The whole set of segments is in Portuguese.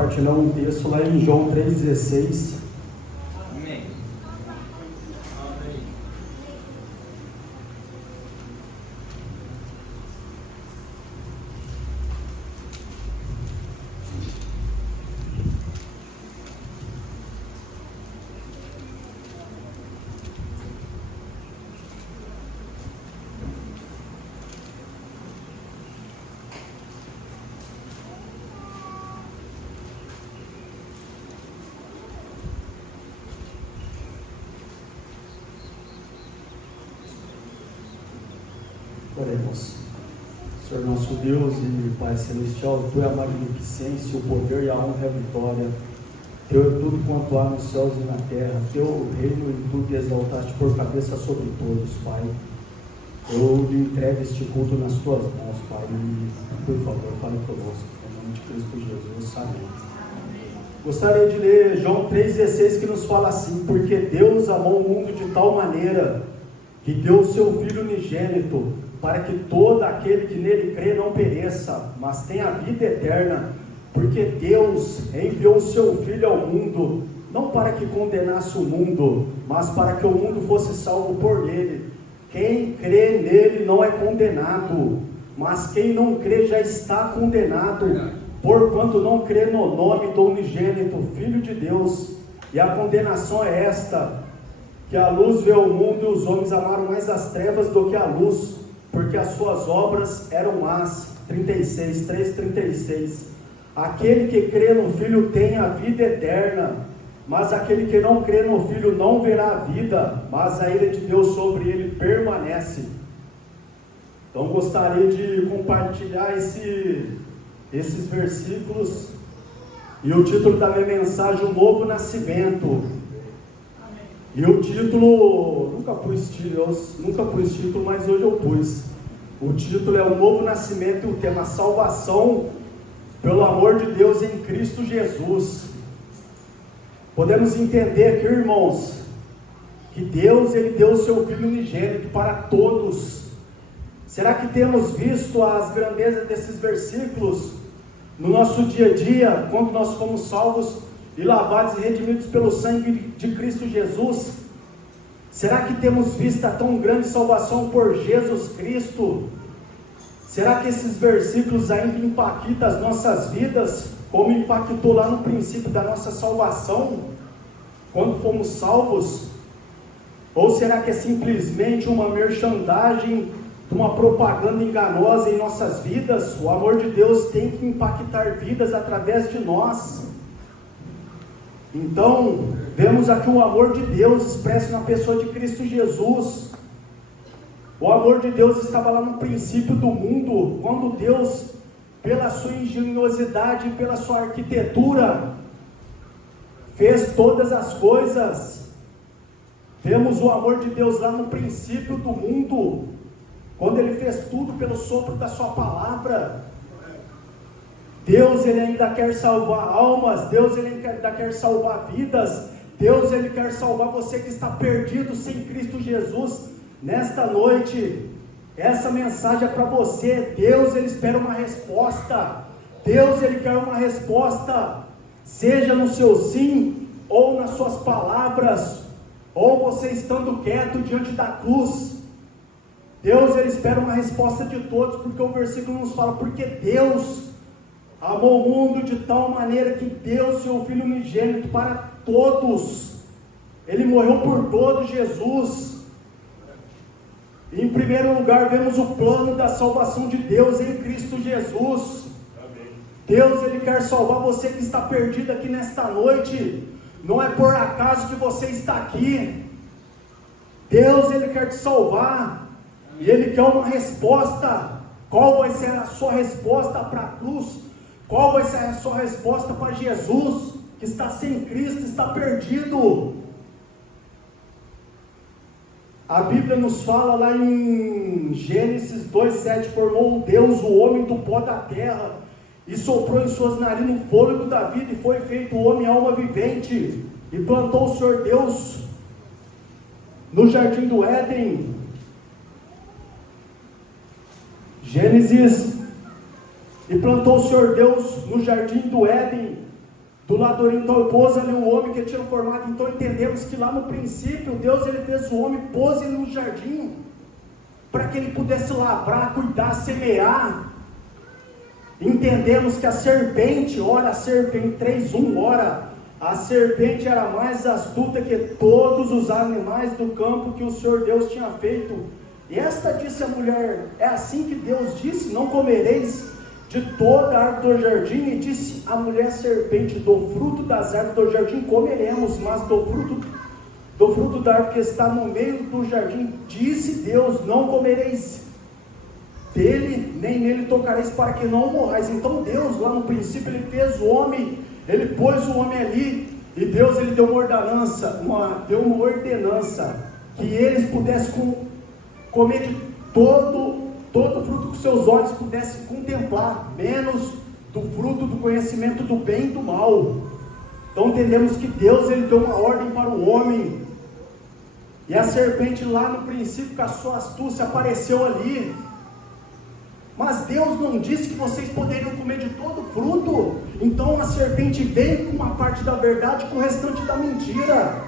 compartilhar um texto lá em João 3,16. Amém. Oremos. Senhor nosso Deus e Pai Celestial, Tu é a magnificência, o poder e a honra e a vitória. Teu é tudo quanto há nos céus e na terra. Teu reino e Tu te exaltaste por cabeça sobre todos, Pai. Eu lhe entrego este culto nas Tuas mãos, Pai. E, por favor, fale conosco. Em nome de Cristo Jesus. Amém. Gostaria de ler João 3,16, que nos fala assim: porque Deus amou o mundo de tal maneira que deu o seu Filho unigênito, para que todo aquele que nele crê não pereça, mas tenha a vida eterna. Porque Deus enviou o seu Filho ao mundo, não para que condenasse o mundo, mas para que o mundo fosse salvo por ele. Quem crê nele não é condenado, mas quem não crê já está condenado, porquanto não crê no nome do unigênito Filho de Deus. E a condenação é esta: que a luz veio ao mundo e os homens amaram mais as trevas do que a luz, porque as suas obras eram más. 3:36. Aquele que crê no Filho tem a vida eterna, mas aquele que não crê no Filho não verá a vida, mas a ira de Deus sobre ele permanece. Então gostaria de compartilhar esses versículos, e o título da minha mensagem: o novo nascimento. E o título, nunca pus título, mas hoje eu pus. O título é o novo nascimento, e o tema salvação pelo amor de Deus em Cristo Jesus. Podemos entender aqui, irmãos, que Deus, Ele deu o seu Filho unigênito para todos. Será que temos visto as grandezas desses versículos no nosso dia a dia, quando nós fomos salvos e lavados e redimidos pelo sangue de Cristo Jesus? Será que temos visto a tão grande salvação por Jesus Cristo? Será que esses versículos ainda impactam as nossas vidas, como impactou lá no princípio da nossa salvação, quando fomos salvos? Ou será que é simplesmente uma merchandising, uma propaganda enganosa em nossas vidas? O amor de Deus tem que impactar vidas através de nós. Então, vemos aqui o amor de Deus expresso na pessoa de Cristo Jesus. O amor de Deus estava lá no princípio do mundo, quando Deus, pela sua engenhosidade e pela sua arquitetura, fez todas as coisas. Vemos o amor de Deus lá no princípio do mundo, quando Ele fez tudo pelo sopro da sua palavra. Deus, Ele ainda quer salvar almas. Deus, Ele ainda quer salvar vidas. Deus, Ele quer salvar você que está perdido sem Cristo Jesus. Nesta noite, essa mensagem é para você. Deus, Ele espera uma resposta. Deus, Ele quer uma resposta, seja no seu sim, ou nas suas palavras, ou você estando quieto diante da cruz. Deus, Ele espera uma resposta de todos, porque o versículo nos fala: porque Deus amou o mundo de tal maneira que deu seu Filho unigênito para todos. Ele morreu por todos, Jesus. Em primeiro lugar, vemos o plano da salvação de Deus em Cristo Jesus. Amém. Deus, Ele quer salvar você que está perdido aqui nesta noite. Não é por acaso que você está aqui. Deus, Ele quer te salvar. E Ele quer uma resposta. Qual vai ser a sua resposta para a cruz? Qual vai ser a sua resposta para Jesus, que está sem Cristo, está perdido? A Bíblia nos fala lá em Gênesis 2:7, formou Deus o homem do pó da terra, e soprou em suas narinas o fôlego da vida, e foi feito o homem alma vivente, e plantou o Senhor Deus no jardim do Éden. Gênesis: e plantou o Senhor Deus no jardim do Éden do lado oriental, pôs ali o homem que tinha formado. Então entendemos que lá no princípio, Deus ele fez o homem, pôs ele no jardim, para que ele pudesse lavrar, cuidar, semear. Entendemos que a serpente, ora a serpente, 3:1, ora, a serpente era mais astuta que todos os animais do campo que o Senhor Deus tinha feito. E esta disse a mulher, é assim que Deus disse, não comereis de toda a árvore do jardim. E disse a mulher serpente, do fruto das árvores do jardim comeremos, mas do fruto da árvore que está no meio do jardim, disse Deus, não comereis dele, nem nele tocareis, para que não morrais. Então Deus, lá no princípio, ele fez o homem, ele pôs o homem ali, e Deus ele deu uma ordenança, que eles pudessem comer de todo fruto que seus olhos pudessem contemplar, menos do fruto do conhecimento do bem e do mal. Então entendemos que Deus ele deu uma ordem para o homem, e a serpente lá no princípio, com a sua astúcia, apareceu ali. Mas Deus não disse que vocês poderiam comer de todo fruto. Então a serpente veio com uma parte da verdade, com o restante da mentira,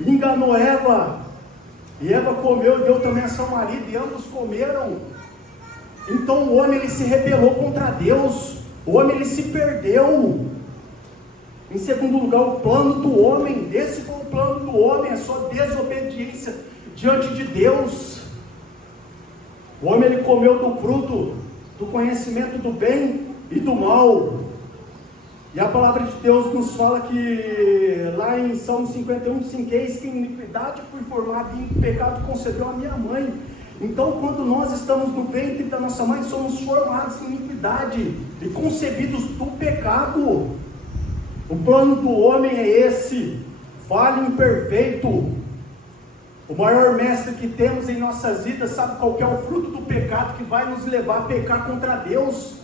e enganou Eva. E Eva comeu e deu também a seu marido, e ambos comeram. Então o homem ele se rebelou contra Deus, o homem ele se perdeu. Em segundo lugar, o plano do homem, esse foi o plano do homem, a sua desobediência diante de Deus. O homem ele comeu do fruto do conhecimento do bem e do mal. E a palavra de Deus nos fala que lá em Salmo 51:5, eis que em iniquidade fui formado e em pecado concebeu a minha mãe. Então quando nós estamos no ventre da nossa mãe, somos formados em iniquidade e concebidos do pecado. O plano do homem é esse, falho, imperfeito. O maior mestre que temos em nossas vidas sabe qual que é o fruto do pecado que vai nos levar a pecar contra Deus.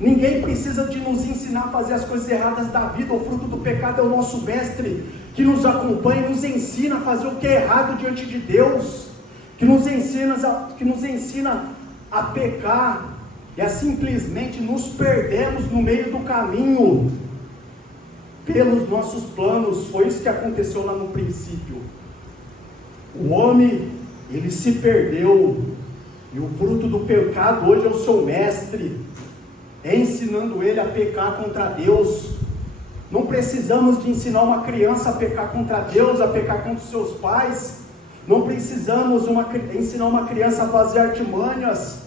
Ninguém precisa de nos ensinar a fazer as coisas erradas da vida. O fruto do pecado é o nosso mestre, que nos acompanha e nos ensina a fazer o que é errado diante de Deus, que nos ensina a pecar, e a simplesmente nos perdemos no meio do caminho, pelos nossos planos. Foi isso que aconteceu lá no princípio. O homem, ele se perdeu, e o fruto do pecado hoje é o seu mestre, ensinando ele a pecar contra Deus. Não precisamos de ensinar uma criança a pecar contra Deus, a pecar contra os seus pais. Não precisamos ensinar uma criança a fazer artimanhas.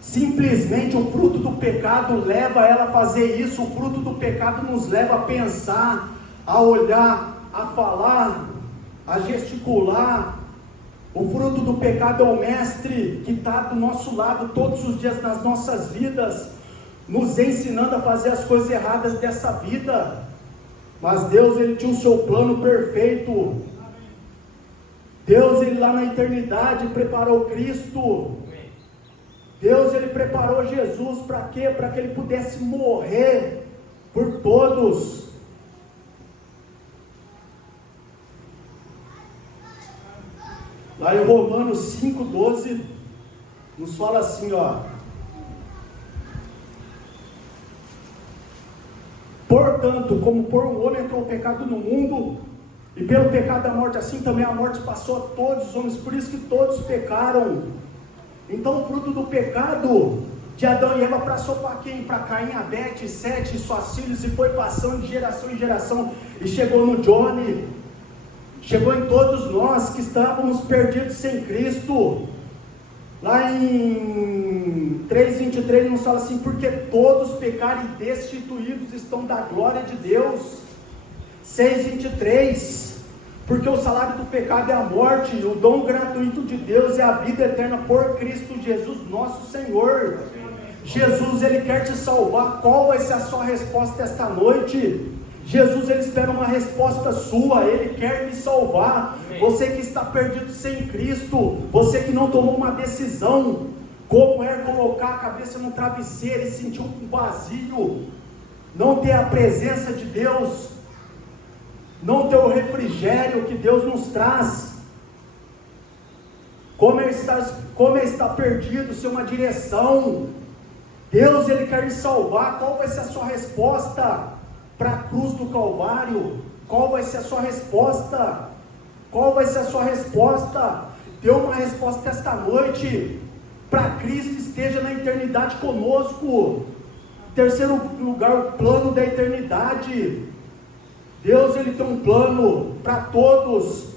Simplesmente o fruto do pecado leva ela a fazer isso. O fruto do pecado nos leva a pensar, a olhar, a falar, a gesticular. O fruto do pecado é o mestre que está do nosso lado todos os dias nas nossas vidas, nos ensinando a fazer as coisas erradas dessa vida. Mas Deus ele tinha o seu plano perfeito. Deus ele lá na eternidade preparou Cristo. Deus ele preparou Jesus para quê? Para que ele pudesse morrer por todos. Lá em Romanos 5:12 nos fala assim, ó: portanto, como por um homem entrou o pecado no mundo, e pelo pecado da morte, assim também a morte passou a todos os homens, por isso que todos pecaram. Então o fruto do pecado de Adão e Eva passou para quem? Para Caim, Abel, Sete e suas filhas, e foi passando de geração em geração, e chegou no Johnny, chegou em todos nós que estávamos perdidos sem Cristo. Lá em 3:23 nos fala assim: porque todos pecaram e destituídos estão da glória de Deus. 6:23, porque o salário do pecado é a morte, e o dom gratuito de Deus é a vida eterna por Cristo Jesus nosso Senhor. Jesus ele quer te salvar. Qual vai ser a sua resposta esta noite? Jesus ele espera uma resposta sua, ele quer me salvar. Amém. Você que está perdido sem Cristo, você que não tomou uma decisão, como é colocar a cabeça no travesseiro e sentir um vazio, não ter a presença de Deus, não ter o refrigério que Deus nos traz, como é estar perdido sem uma direção. Deus ele quer me salvar. Qual vai ser a sua resposta? para a cruz do Calvário, qual vai ser a sua resposta? Qual vai ser a sua resposta? Dê uma resposta esta noite, para Cristo esteja na eternidade conosco. Terceiro lugar, o plano da eternidade. Deus, Ele tem um plano para todos,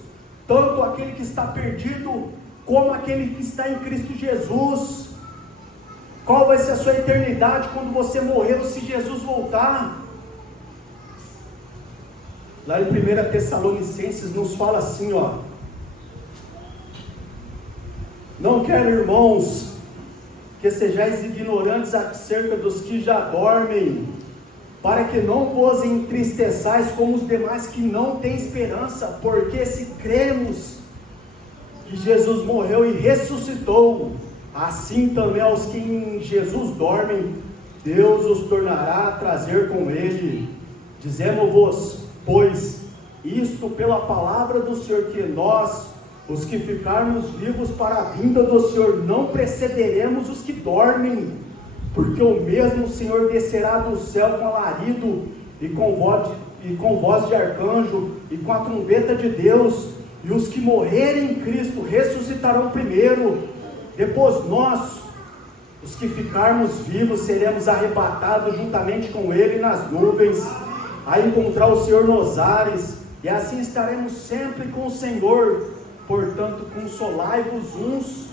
tanto aquele que está perdido, como aquele que está em Cristo Jesus. Qual vai ser a sua eternidade quando você morrer, se Jesus voltar? Lá em 1 Tessalonicenses nos fala assim, ó: não quero, irmãos, que sejais ignorantes acerca dos que já dormem, para que não vos entristeçais como os demais que não têm esperança, porque se cremos que Jesus morreu e ressuscitou, assim também aos que em Jesus dormem, Deus os tornará a trazer com Ele. Dizemos-vos, pois, isto pela palavra do Senhor, que nós, os que ficarmos vivos para a vinda do Senhor, não precederemos os que dormem, porque o mesmo Senhor descerá do céu com alarido, e com voz de arcanjo, e com a trombeta de Deus, e os que morrerem em Cristo ressuscitarão primeiro. Depois nós, os que ficarmos vivos, seremos arrebatados juntamente com Ele nas nuvens, a encontrar o Senhor nos ares, e assim estaremos sempre com o Senhor. Portanto, consolai-vos uns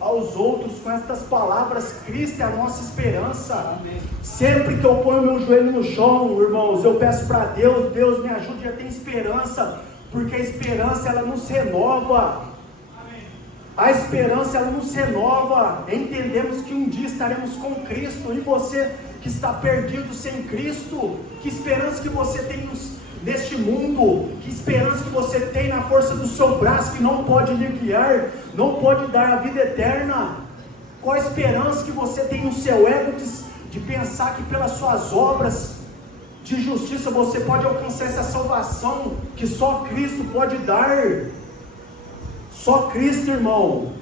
aos outros com estas palavras. Cristo é a nossa esperança. Amém. Sempre que eu ponho meu joelho no chão, irmãos, eu peço para Deus, Deus me ajude a ter esperança, porque a esperança, ela nos renova. Amém. A esperança, ela nos renova. Entendemos que um dia estaremos com Cristo. E você que está perdido sem Cristo, que esperança que você tem neste mundo? Que esperança que você tem na força do seu braço, que não pode lhe guiar, não pode dar a vida eterna? Qual a esperança que você tem no seu ego de pensar que pelas suas obras de justiça você pode alcançar essa salvação que só Cristo pode dar? Só Cristo, irmão.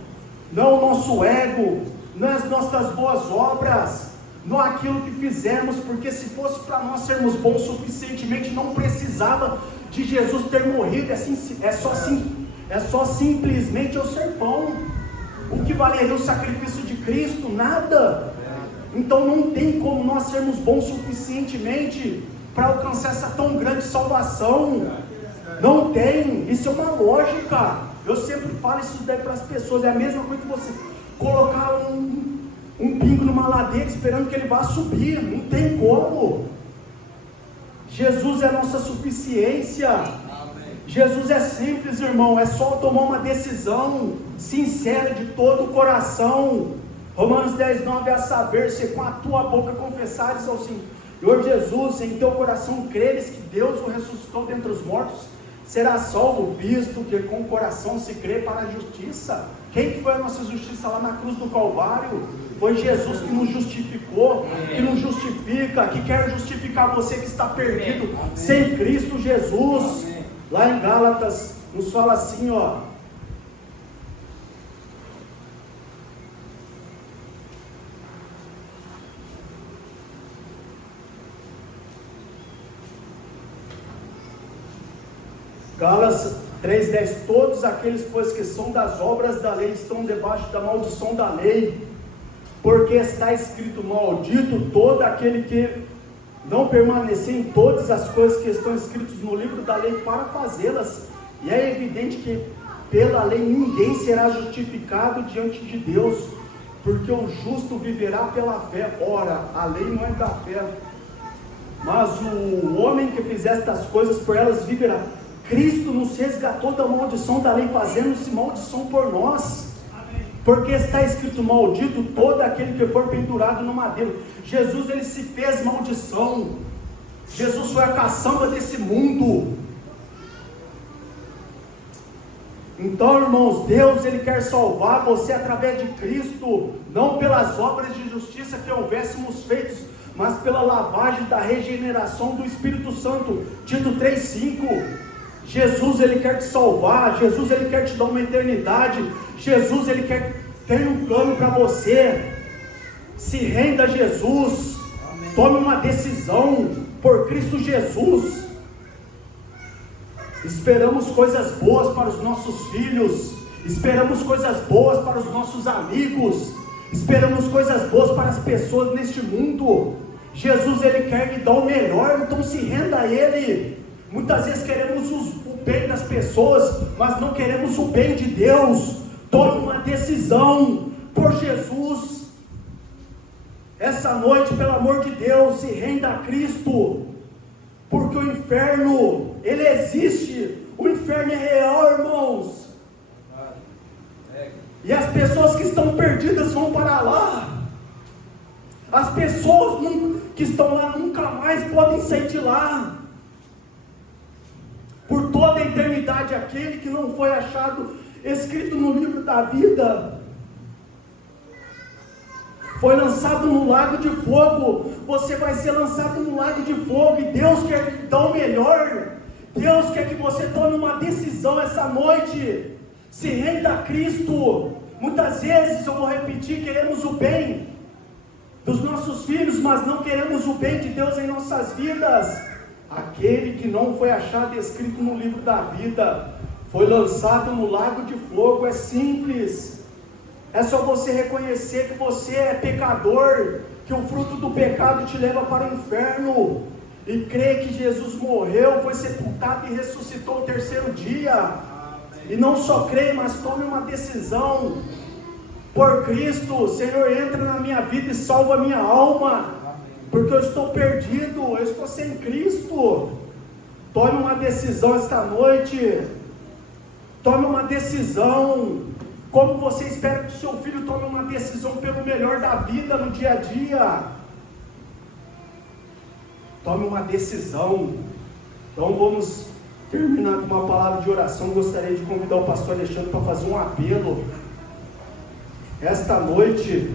Não o nosso ego, não as nossas boas obras, não aquilo que fizemos, porque se fosse para nós sermos bons suficientemente, não precisava de Jesus ter morrido. É só simplesmente eu ser bom. O que valeria o sacrifício de Cristo? Nada. Então não tem como nós sermos bons suficientemente para alcançar essa tão grande salvação. Não tem. Isso é uma lógica. Eu sempre falo isso daí para as pessoas. É a mesma coisa que você colocar um pingo numa ladeira esperando que ele vá subir. Não tem como. Jesus é a nossa suficiência. Amém. Jesus é simples, irmão. É só tomar uma decisão sincera de todo o coração. Romanos 10:9, a saber, se com a tua boca confessares ao Senhor Jesus, em teu coração creres que Deus o ressuscitou dentre os mortos, será salvo, visto que com o coração se crê para a justiça. Quem que foi a nossa justiça lá na cruz do Calvário? Foi Jesus que nos justificou, que nos justifica, que quer justificar você que está perdido sem Cristo Jesus. Lá em Gálatas nos fala assim, ó: Gálatas 3:10, todos aqueles, pois, que são das obras da lei, estão debaixo da maldição da lei, porque está escrito, maldito todo aquele que não permanecer em todas as coisas que estão escritas no livro da lei para fazê-las. E é evidente que pela lei ninguém será justificado diante de Deus, porque o justo viverá pela fé. Ora, a lei não é da fé, mas o homem que fizer estas coisas, por elas viverá. Cristo nos resgatou da maldição da lei, fazendo-se maldição por nós. Amém. Porque está escrito, maldito todo aquele que for pendurado no madeiro. Jesus, ele se fez maldição. Jesus foi a caçamba desse mundo. Então, irmãos, Deus, ele quer salvar você através de Cristo, não pelas obras de justiça que houvéssemos feitos, mas pela lavagem da regeneração do Espírito Santo. Tito 3:5. Jesus, ele quer te salvar. Jesus, ele quer te dar uma eternidade. Jesus, ele quer ter um plano para você. Se renda a Jesus. Amém. Tome uma decisão. por Cristo Jesus. Esperamos coisas boas para os nossos filhos, esperamos coisas boas para os nossos amigos, esperamos coisas boas para as pessoas neste mundo. Jesus, Ele quer lhe dar o melhor, então se renda a Ele. Muitas vezes queremos o bem das pessoas, mas não queremos o bem de Deus. Tome uma decisão por Jesus. Essa noite, pelo amor de Deus, se renda a Cristo, porque o inferno, ele existe. O inferno é real, irmãos. E as pessoas que estão perdidas vão para lá. As pessoas que estão lá nunca mais podem sair de lá. Por toda a eternidade, aquele que não foi achado escrito no livro da vida foi lançado no lago de fogo. Você vai ser lançado no lago de fogo, e Deus quer te dar o melhor. Deus quer que você tome uma decisão essa noite. Se renda a Cristo. Muitas vezes, eu vou repetir, queremos o bem dos nossos filhos, mas não queremos o bem de Deus em nossas vidas. Aquele que não foi achado escrito no livro da vida foi lançado no lago de fogo. É simples. É só você reconhecer que você é pecador, que o fruto do pecado te leva para o inferno, e crer que Jesus morreu, foi sepultado e ressuscitou o terceiro dia. E não só crer, mas tome uma decisão por Cristo. Senhor, entra na minha vida e salva a minha alma, porque eu estou perdido, eu estou sem Cristo. Tome uma decisão esta noite. Tome uma decisão. Como você espera que o seu filho tome uma decisão pelo melhor da vida no dia a dia? Tome uma decisão. Então vamos terminar com uma palavra de oração. Gostaria de convidar o pastor Alexandre para fazer um apelo. Esta noite